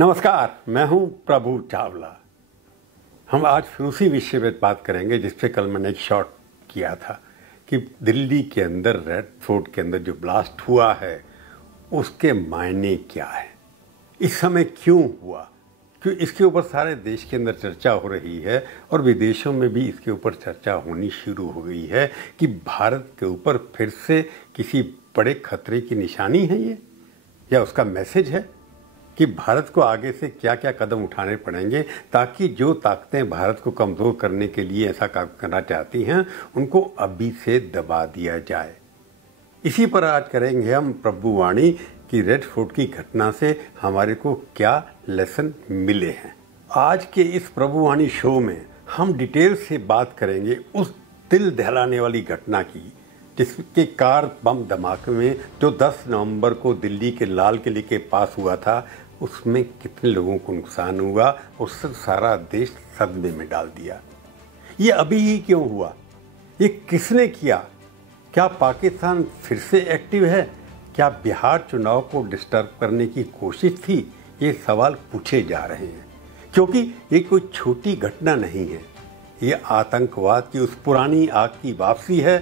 नमस्कार, मैं हूं प्रभु चावला। हम आज फिर उसी विषय पर बात करेंगे जिस पे कल मैंने एक शॉर्ट किया था कि दिल्ली के अंदर रेड फोर्ट के अंदर जो ब्लास्ट हुआ है उसके मायने क्या है, इस समय क्यों हुआ, क्यों इसके ऊपर सारे देश के अंदर चर्चा हो रही है और विदेशों में भी इसके ऊपर चर्चा होनी शुरू हो गई है कि भारत के ऊपर फिर से किसी बड़े खतरे की निशानी है ये, या उसका मैसेज है कि भारत को आगे से क्या क्या कदम उठाने पड़ेंगे ताकि जो ताकतें भारत को कमज़ोर करने के लिए ऐसा काम करना चाहती हैं उनको अभी से दबा दिया जाए। इसी पर आज करेंगे हम प्रभुवाणी कि रेड फोर्ट की घटना से हमारे को क्या लेसन मिले हैं। आज के इस प्रभुवाणी शो में हम डिटेल से बात करेंगे उस दिल दहलाने वाली घटना की जिसके कार बम धमाके में जो 10 नवंबर को दिल्ली के लाल किले के पास हुआ था उसमें कितने लोगों को नुकसान हुआ और सारा देश सदमे में डाल दिया। ये अभी ही क्यों हुआ, ये किसने किया, क्या पाकिस्तान फिर से एक्टिव है, क्या बिहार चुनाव को डिस्टर्ब करने की कोशिश थी, ये सवाल पूछे जा रहे हैं क्योंकि ये कोई छोटी घटना नहीं है। ये आतंकवाद की उस पुरानी आग की वापसी है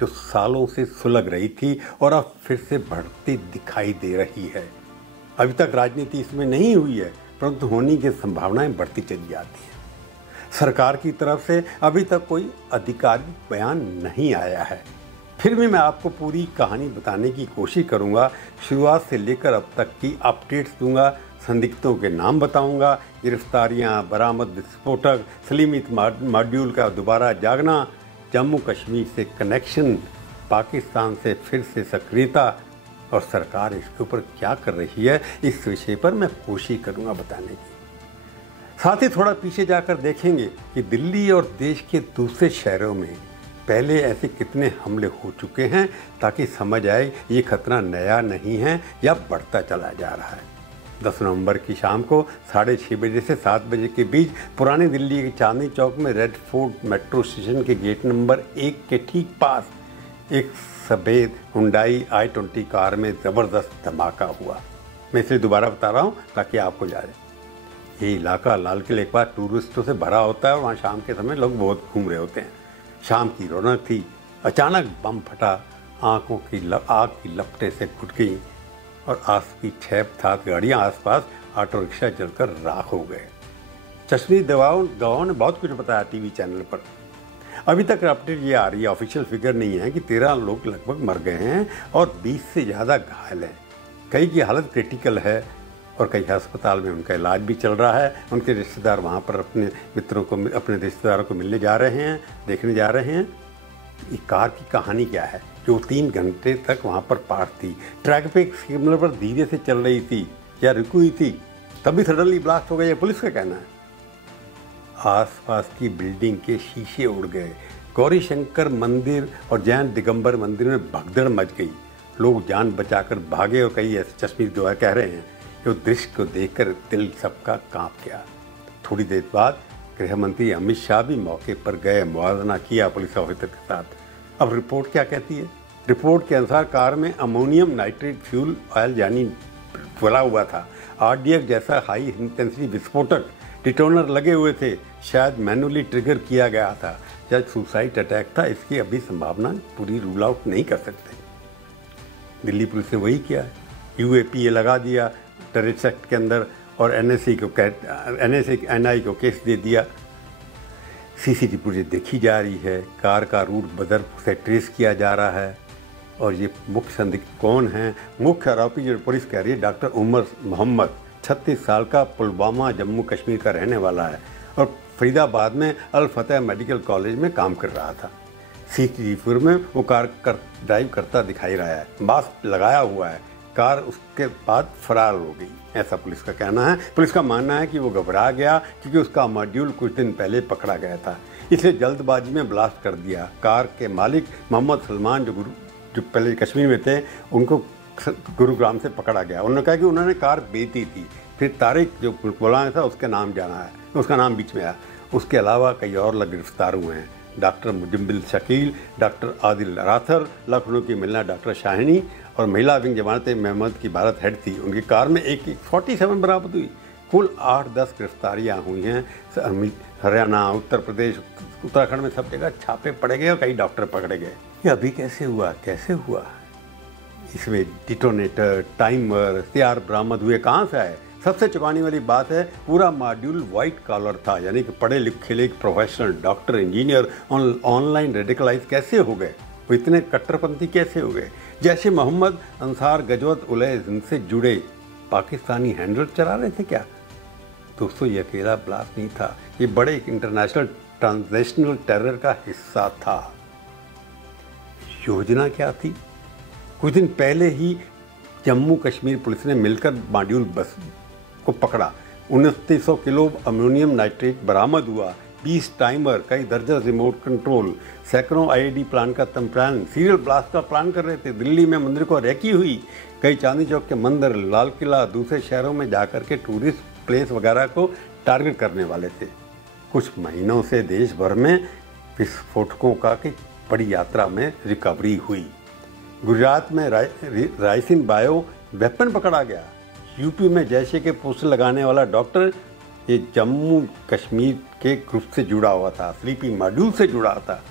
जो सालों से सुलग रही थी और अब फिर से बढ़ती दिखाई दे रही है। अभी तक राजनीति इसमें नहीं हुई है परंतु होने की संभावनाएं बढ़ती चली जाती हैं। सरकार की तरफ से अभी तक कोई आधिकारिक बयान नहीं आया है, फिर भी मैं आपको पूरी कहानी बताने की कोशिश करूंगा। शुरुआत से लेकर अब तक की अपडेट्स दूंगा, संदिग्धों के नाम बताऊंगा, गिरफ्तारियां, बरामद विस्फोटक, सलीमित मॉड्यूल का दोबारा जागना, जम्मू कश्मीर से कनेक्शन, पाकिस्तान से फिर से सक्रियता और सरकार इसके ऊपर क्या कर रही है, इस विषय पर मैं कोशिश करूंगा बताने की। साथ ही थोड़ा पीछे जाकर देखेंगे कि दिल्ली और देश के दूसरे शहरों में पहले ऐसे कितने हमले हो चुके हैं ताकि समझ आए ये खतरा नया नहीं है या बढ़ता चला जा रहा है। 10 नवंबर की शाम को 6:30 बजे से 7 बजे के बीच पुरानी दिल्ली के चांदनी चौक में रेड फोर्ट मेट्रो स्टेशन के गेट नंबर 1 के ठीक पास एक सफ़ेद हुंडई i20 कार में ज़बरदस्त धमाका हुआ। मैं इसे दोबारा बता रहा हूँ ताकि आपको याद है। ये इलाका लाल किले के पास टूरिस्टों से भरा होता है और वहाँ शाम के समय लोग बहुत घूम रहे होते हैं। शाम की रौनक थी, अचानक बम फटा, आग की लपटें से घुट गई और आस की 6-7 गाड़ियाँ आसपास ऑटो रिक्शा जलकर राख हो गए। चश्मी गवाहों ने बहुत कुछ बताया टीवी चैनल पर। अभी तक अपडेट ये आ रही है, ऑफिशियल फिगर नहीं है, कि 13 लोग लगभग मर गए हैं और 20 से ज़्यादा घायल हैं। कई की हालत क्रिटिकल है और कई अस्पताल में उनका इलाज भी चल रहा है। उनके रिश्तेदार वहाँ पर अपने रिश्तेदारों को मिलने जा रहे हैं, देखने जा रहे हैं। ये कार की कहानी क्या है जो 3 घंटे तक वहाँ पर पार्क थी, ट्रैक पे एक सिग्नल पर धीरे से चल रही थी या रुकी हुई थी, तभी सडनली ब्लास्ट हो गया, ये पुलिस का कहना है। आसपास की बिल्डिंग के शीशे उड़ गए। गौरी शंकर मंदिर और जैन दिगंबर मंदिर में भगदड़ मच गई। लोग जान बचाकर भागे और कई ऐसे चश्मी गवाह कह रहे हैं कि उस दृश्य को देखकर दिल सबका कांप गया। थोड़ी देर बाद गृह मंत्री अमित शाह भी मौके पर गए, मुआवजा किया पुलिस ऑफिसर के साथ। अब रिपोर्ट क्या कहती है? रिपोर्ट के अनुसार कार में अमोनियम नाइट्रेट फ्यूल ऑयल यानी फैला हुआ था। RDX जैसा हाई इंटेंसिटी विस्फोटक डिटोनर लगे हुए थे, शायद मैनुअली ट्रिगर किया गया था या सुसाइड अटैक था, इसकी अभी संभावना पूरी रूल आउट नहीं कर सकते। दिल्ली पुलिस ने वही किया है, UAPA लगा दिया टेररिस्ट एक्ट के अंदर और NI को केस दे दिया। CCTV फुटेज देखी जा रही है, कार का रूट बदर से ट्रेस किया जा रहा है और ये मुख्य संदिग्ध कौन है? मुख्य आरोपी जो पुलिस कह रही है डॉक्टर उमर मोहम्मद, 36 साल का, पुलवामा जम्मू कश्मीर का रहने वाला है और फरीदाबाद में अल फतेह मेडिकल कॉलेज में काम कर रहा था। CCTV में वो कार ड्राइव करता दिखाई रहा है, मास्क लगाया हुआ है। कार उसके बाद फरार हो गई, ऐसा पुलिस का कहना है। पुलिस का मानना है कि वो घबरा गया क्योंकि उसका मॉड्यूल कुछ दिन पहले पकड़ा गया था, इसलिए जल्दबाजी में ब्लास्ट कर दिया। कार के मालिक मोहम्मद सलमान जो पहले कश्मीर में थे, उनको गुरुग्राम से पकड़ा गया। उन्होंने कहा कि उन्होंने कार बेची थी, फिर तारिक जो बोला था उसका नाम जाना है, उसका नाम बीच में आया। उसके अलावा कई और लोग गिरफ्तार हुए हैं, doctor Muzammil Shakeel, doctor Adil rather, Lucknow की मिलना डॉक्टर शाहिनी और महिला विंग जमानत महमद की भारत हेड थी। उनकी कार में एक 47 बरामद हुई। कुल 8-10 गिरफ्तारियां हुई हैं। हरियाणा, उत्तर प्रदेश, उत्तराखंड में सब जगह छापे पड़े गए और कई डॉक्टर पकड़े गए। ये अभी कैसे हुआ? इसमें डिटोनेटर, टाइमर, हथियार बरामद हुए कहाँ से आए? सबसे चौंकाने वाली बात है, पूरा मॉड्यूल व्हाइट कॉलर था, यानी कि पढ़े लिखे professional doctor, engineer online radicalise कैसे हो गए? वो इतने कट्टरपंथी कैसे हो गए? जैसे मोहम्मद अंसार गजवत उलय इनसे जुड़े पाकिस्तानी हैंडल चला रहे थे क्या? दोस्तों, ये अकेला ब्लास्ट नहीं था, ये बड़े इंटरनेशनल ट्रांसनेशनल टेरर का हिस्सा था। योजना क्या थी? कुछ दिन पहले ही जम्मू कश्मीर पुलिस ने मिलकर मॉड्यूल बस को पकड़ा। 2900 किलो अमोनियम नाइट्रेट बरामद हुआ, 20 टाइमर, कई दर्जन रिमोट कंट्रोल, सैकड़ों आईईडी प्लान का प्लान, सीरियल ब्लास्ट का प्लान कर रहे थे। दिल्ली में मंदिर को रेकी हुई, कई चांदनी चौक के मंदिर, लाल किला, दूसरे शहरों में जाकर के टूरिस्ट प्लेस वगैरह को टारगेट करने वाले थे। कुछ महीनों से देश भर में विस्फोटकों का की बड़ी यात्रा में रिकवरी हुई। गुजरात में राइसिन बायो वेपन पकड़ा गया। यूपी में जैसे के पोस्टर लगाने वाला डॉक्टर ये जम्मू कश्मीर के ग्रुप से जुड़ा हुआ था, स्लीपिंग मॉड्यूल से जुड़ा था।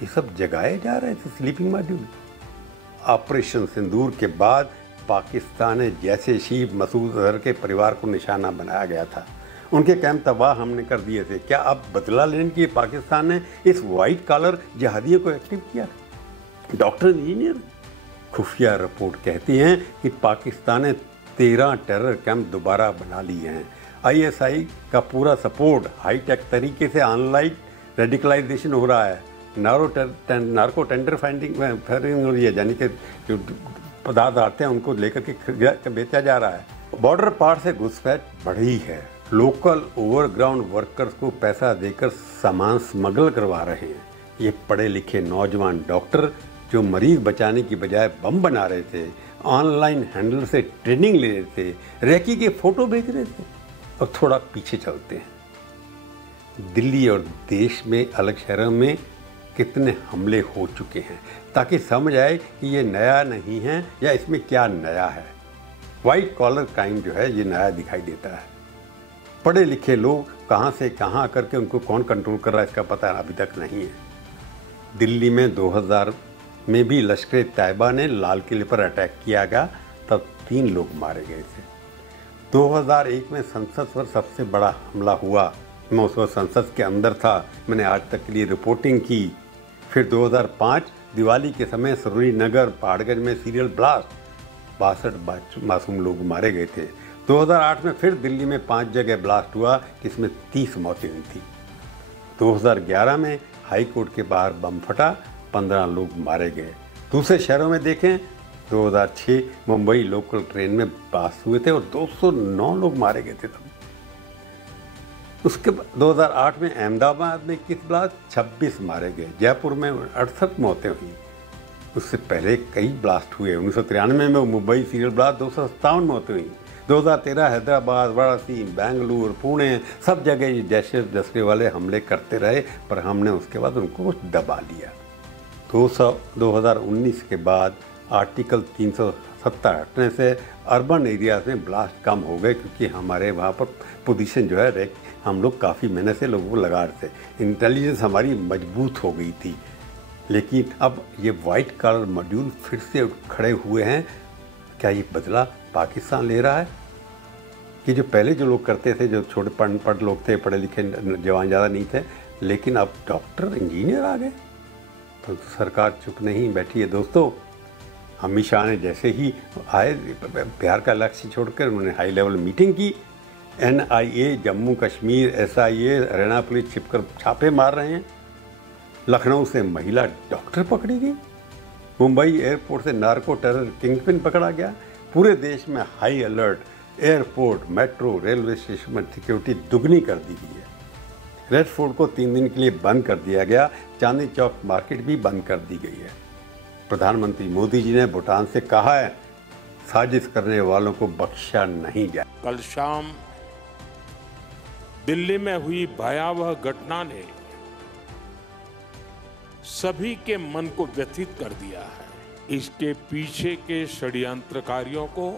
ये सब जगाए जा रहे थे स्लीपिंग मॉड्यूल। ऑपरेशन सिंदूर के बाद पाकिस्तान ने जैसे शीख मसूद अजहर के परिवार को निशाना बनाया गया था, उनके कैंप तबाह हमने कर दिए थे। क्या अब बदला लेने के लिए पाकिस्तान ने इस वाइट कॉलर जिहादियों को एक्टिव किया? Doctor, engineer. खुफिया रिपोर्ट कहती हैं कि पाकिस्तान ने 13 टेरर कैंप दोबारा बना लिए हैं। आईएसआई का पूरा सपोर्ट, हाईटेक तरीके से ऑनलाइन रेडिकलाइजेशन हो रहा है। नार्को टेंडर फाइंडिंग हो रही है, यानी कि जो पदार्थ आते हैं उनको लेकर के बेचा जा रहा है। बॉर्डर पार से घुसपैठ बढ़ी है। लोकल ओवरग्राउंड वर्कर्स को पैसा देकर सामान स्मगल करवा रहे हैं। ये पढ़े लिखे नौजवान डॉक्टर जो मरीज बचाने की बजाय बम बना रहे थे, ऑनलाइन हैंडल से ट्रेनिंग ले रहे थे, रेकी के फोटो भेज रहे थे। और थोड़ा पीछे चलते हैं, दिल्ली और देश में अलग शहरों में कितने हमले हो चुके हैं, ताकि समझ आए कि ये नया नहीं है या इसमें क्या नया है। वाइट कॉलर क्राइम जो है ये नया दिखाई देता है। पढ़े लिखे लोग कहाँ से कहाँ करके उनको कौन कंट्रोल कर रहा है इसका पता अभी तक नहीं है। दिल्ली में 2000 में भी लश्कर तैयबा ने लाल किले पर अटैक किया गया, तब 3 लोग मारे गए थे। 2001 में संसद पर सबसे बड़ा हमला हुआ, मैं उस वक्त संसद के अंदर था, मैंने आज तक के लिए रिपोर्टिंग की। फिर 2005 दिवाली के समय सरोजनी नगर पहाड़गंज में सीरियल ब्लास्ट, 62 मासूम लोग मारे गए थे। 2008 में फिर दिल्ली में 5 जगह ब्लास्ट हुआ, जिसमें 30 मौतें हुई थी। 2011 में हाई कोर्ट के बाहर बम फटा, 15 लोग मारे गए। दूसरे शहरों में देखें, 2006 मुंबई लोकल ट्रेन में ब्लास्ट हुए थे और 209 लोग मारे गए थे तब। उसके बाद 2008 में अहमदाबाद में 21 ब्लास्ट, 26 मारे गए। जयपुर में 68 मौतें हुई। उससे पहले कई ब्लास्ट हुए। 1993 में मुंबई सीरियल ब्लास्ट 257 मौतें हुई। 2013 हैदराबाद, वाराणसी, बेंगलुरु, पुणे, सब जगह ये जैसे दस्ते वाले हमले करते रहे, पर हमने उसके बाद उनको दबा लिया। 2019 के बाद आर्टिकल 370 हटने से अर्बन एरियाज में ब्लास्ट कम हो गए, क्योंकि हमारे वहाँ पर पोजीशन जो है हम लोग काफ़ी मेहनत से लोगों को लगा रहे थे, इंटेलिजेंस हमारी मजबूत हो गई थी। लेकिन अब ये वाइट कॉलर मॉड्यूल फिर से खड़े हुए हैं। क्या ये बदला पाकिस्तान ले रहा है कि जो पहले जो लोग करते थे, जो छोटे पढ़ लोग थे, पढ़े लिखे जवान ज़्यादा नहीं थे, लेकिन अब डॉक्टर इंजीनियर आ गए, तो सरकार चुप नहीं बैठी है। दोस्तों, अमित शाह ने जैसे ही आए, बिहार का लक्ष्य छोड़कर उन्होंने हाई लेवल मीटिंग की। NIA, Jammu Kashmir, SIA, Haryana police छिपकर छापे मार रहे हैं। लखनऊ से महिला डॉक्टर पकड़ी गई। मुंबई एयरपोर्ट से नार्को टेरर किंगपिन पकड़ा गया। पूरे देश में high alert. Airport, metro, railway station में सिक्योरिटी दुगनी कर दी गई है। रेड फोर्ट को 3 दिन के लिए बंद कर दिया गया। चांदनी चौक मार्केट भी बंद कर दी गई है। प्रधानमंत्री मोदी जी ने भूटान से कहा है, साजिश करने वालों को बख्शा नहीं जाए। कल शाम दिल्ली में हुई भयावह घटना ने सभी के मन को व्यथित कर दिया है। इसके पीछे के षड्यंत्रकारियों को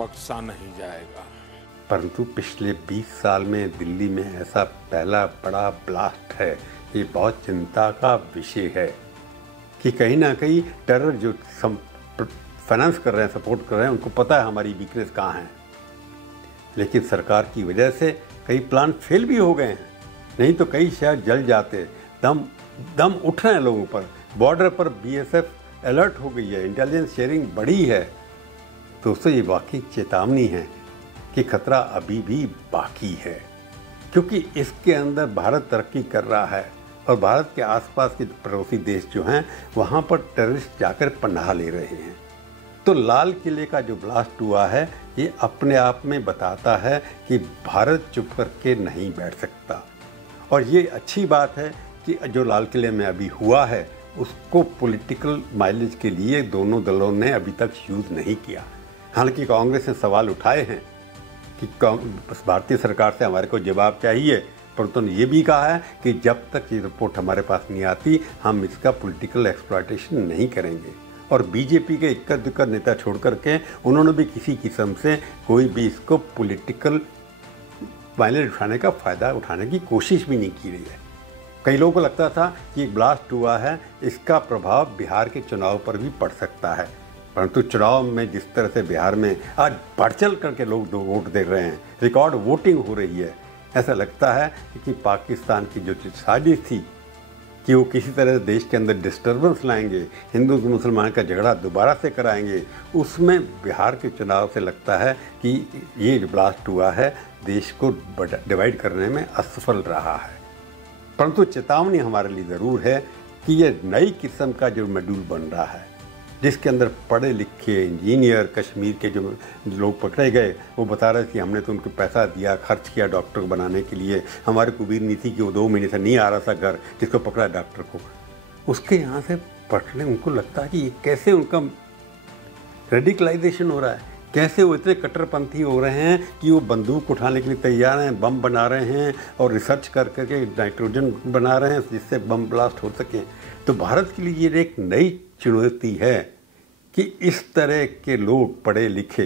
बख्शा नहीं जाएगा। परंतु पिछले 20 साल में दिल्ली में ऐसा पहला बड़ा ब्लास्ट है। ये बहुत चिंता का विषय है कि कहीं ना कहीं टेरर जो फाइनेंस कर रहे हैं, सपोर्ट कर रहे हैं, उनको पता है हमारी वीकनेस कहाँ है। लेकिन सरकार की वजह से कई प्लान फेल भी हो गए हैं, नहीं तो कई शहर जल जाते। दम उठ रहे हैं लोगों पर। बॉर्डर पर बीएसएफ अलर्ट हो गई है, इंटेलिजेंस शेयरिंग बढ़ी है। दोस्तों, ये वाकई चेतावनी है कि खतरा अभी भी बाकी है, क्योंकि इसके अंदर भारत तरक्की कर रहा है और भारत के आसपास के पड़ोसी देश जो हैं वहाँ पर टेररिस्ट जाकर पनाह ले रहे हैं। तो लाल किले का जो ब्लास्ट हुआ है ये अपने आप में बताता है कि भारत चुप करके नहीं बैठ सकता। और ये अच्छी बात है कि जो लाल किले में अभी हुआ है उसको पॉलिटिकल माइलेज के लिए दोनों दलों ने अभी तक यूज़ नहीं किया। हालांकि कांग्रेस ने सवाल उठाए हैं कि भारतीय सरकार से हमारे को जवाब चाहिए, परंतु उन्होंने ये भी कहा है कि जब तक ये रिपोर्ट हमारे पास नहीं आती हम इसका पॉलिटिकल एक्सप्लॉयटेशन नहीं करेंगे। और बीजेपी के इक्का दुक्का नेता छोड़ करके उन्होंने भी किसी किस्म से कोई भी इसको पॉलिटिकल माइलेज उठाने का फ़ायदा उठाने की कोशिश भी नहीं की रही है। कई लोगों को लगता था कि ब्लास्ट हुआ है, इसका प्रभाव बिहार के चुनाव पर भी पड़ सकता है, परंतु चुनाव में जिस तरह से बिहार में आज बढ़ चढ़ करके लोग वोट दे रहे हैं, रिकॉर्ड वोटिंग हो रही है, ऐसा लगता है कि पाकिस्तान की जो साजिश थी कि वो किसी तरह से देश के अंदर डिस्टर्बेंस लाएंगे, हिंदू मुसलमान का झगड़ा दोबारा से कराएंगे, उसमें बिहार के चुनाव से लगता है कि ये जो ब्लास्ट हुआ है देश को डिवाइड करने में असफल रहा है। परंतु चेतावनी हमारे लिए ज़रूर है कि ये नई किस्म का जो मॉड्यूल बन रहा है जिसके अंदर पढ़े लिखे इंजीनियर कश्मीर के जो लोग पकड़े गए वो बता रहे थे कि हमने तो उनको पैसा दिया, खर्च किया डॉक्टर को बनाने के लिए, हमारे को भी नहीं थी कि वो 2 महीने से नहीं आ रहा था घर, जिसको पकड़ा डॉक्टर को, उसके यहाँ से पढ़ने उनको लगता है कि ये कैसे उनका रेडिकलाइजेशन हो रहा है, कैसे वो इतने कट्टरपंथी हो रहे हैं कि वो बंदूक उठाने के लिए तैयार हैं, बम बना रहे हैं और रिसर्च कर करके नाइट्रोजन बना रहे हैं जिससे बम ब्लास्ट हो सके। तो भारत के लिए ये एक नई चुनौती है कि इस तरह के लोग पढ़े लिखे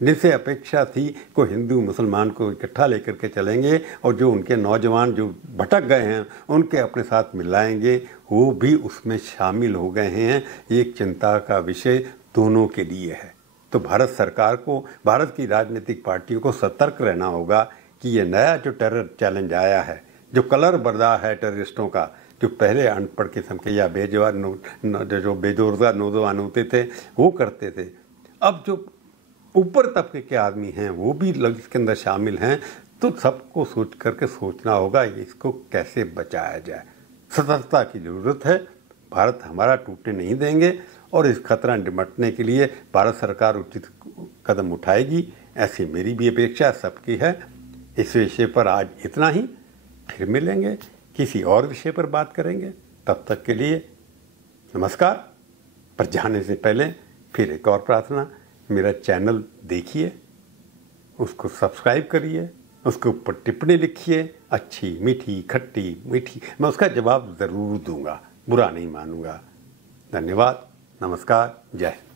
जिनसे अपेक्षा थी को हिंदू मुसलमान को इकट्ठा लेकर के चलेंगे और जो उनके नौजवान जो भटक गए हैं उनके अपने साथ मिलाएंगे, वो भी उसमें शामिल हो गए हैं। ये एक चिंता का विषय दोनों के लिए है। तो भारत सरकार को, भारत की राजनीतिक पार्टियों को सतर्क रहना होगा कि ये नया जो टेरर चैलेंज आया है, जो कलर बर्दार है टेररिस्टों का, जो पहले अनपढ़ किस्म के या जो बेरोजगार नौजवान होते थे वो करते थे, अब जो ऊपर तबके के आदमी हैं वो भी इसके अंदर शामिल हैं। तो सबको सोच करके सोचना होगा इसको कैसे बचाया जाए। सतर्कता की ज़रूरत है। भारत हमारा टूटने नहीं देंगे और इस खतरा निपटने के लिए भारत सरकार उचित कदम उठाएगी, ऐसी मेरी भी अपेक्षा सबकी है। इस विषय पर आज इतना ही, फिर मिलेंगे, किसी और विषय पर बात करेंगे। तब तक के लिए नमस्कार। पर जाने से पहले फिर एक और प्रार्थना, मेरा चैनल देखिए, उसको सब्सक्राइब करिए, उसके ऊपर टिप्पणी लिखिए, अच्छी मीठी खट्टी मीठी, मैं उसका जवाब ज़रूर दूंगा, बुरा नहीं मानूंगा। धन्यवाद, नमस्कार, जय हिंद।